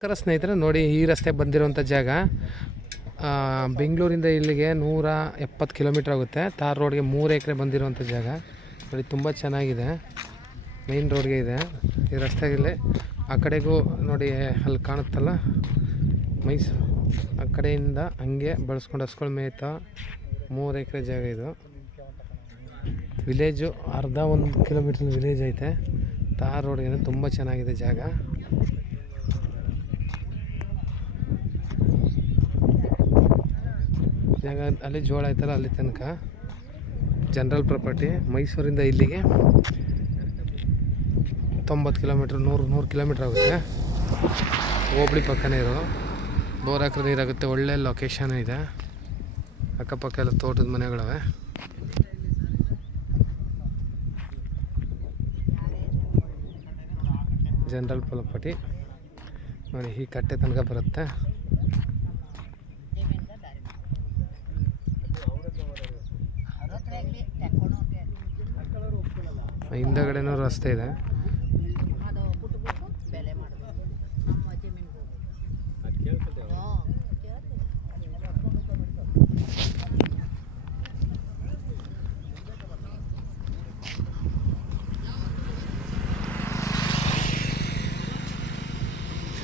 ನಮಸ್ಕಾರ ಸ್ನೇಹಿತರೆ, ನೋಡಿ ಈ ರಸ್ತೆ ಬಂದಿರುವಂಥ ಜಾಗ ಬೆಂಗಳೂರಿಂದ ಇಲ್ಲಿಗೆ 170 ಕಿಲೋಮೀಟ್ರ್ ಆಗುತ್ತೆ. ತಾರ್ ರೋಡ್ಗೆ 3 ಎಕರೆ ಬಂದಿರುವಂಥ ಜಾಗ ನೋಡಿ, ತುಂಬ ಚೆನ್ನಾಗಿದೆ. ಮೇನ್ ರೋಡ್ಗೆ ಇದೆ ಈ ರಸ್ತೆಯಲ್ಲಿ. ಆ ಕಡೆಗೂ ನೋಡಿ, ಅಲ್ಲಿ ಕಾಣುತ್ತಲ್ಲ ಮೈಸೂರು, ಆ ಕಡೆಯಿಂದ ಹಂಗೆ ಬಳಸ್ಕೊಂಡು ಹಸ್ಗಳು ಮೇಯ್ತಾ 3 ಎಕರೆ ಜಾಗ ಇದು. ವಿಲೇಜು ಅರ್ಧ 1 ಕಿಲೋಮೀಟ್ರ್ ವಿಲೇಜ್ ಐತೆ. ತಾರ್ ರೋಡ್ಗೆ ತುಂಬ ಚೆನ್ನಾಗಿದೆ ಜಾಗ. ಜಾಗ ಅಲ್ಲಿ ಜೋಳ ಆಯ್ತಲ್ಲ, ಅಲ್ಲಿ ತನಕ ಜನರಲ್ ಪ್ರಾಪರ್ಟಿ. ಮೈಸೂರಿಂದ ಇಲ್ಲಿಗೆ 90 ಕಿಲೋಮೀಟ್ರ್, 100 ಕಿಲೋಮೀಟ್ರ್ ಆಗುತ್ತೆ. ಹೋಬಳಿ ಪಕ್ಕನೇ ಇರೋ ಬೋರ್ ಹಾಕಿದ್ರೆ ನೀರಾಗುತ್ತೆ. ಒಳ್ಳೆ ಲೊಕೇಶನ್ ಇದೆ. ಅಕ್ಕಪಕ್ಕ ಎಲ್ಲ ತೋಟದ ಮನೆಗಳವೆ. ಜನರಲ್ ಪ್ರಾಪರ್ಟಿ ನೋಡಿ, ಈ ಕಟ್ಟೆ ತನಕ ಬರುತ್ತೆ. ಹಿಂದಗಡೆನೂ ರಸ್ತೆ ಇದೆ.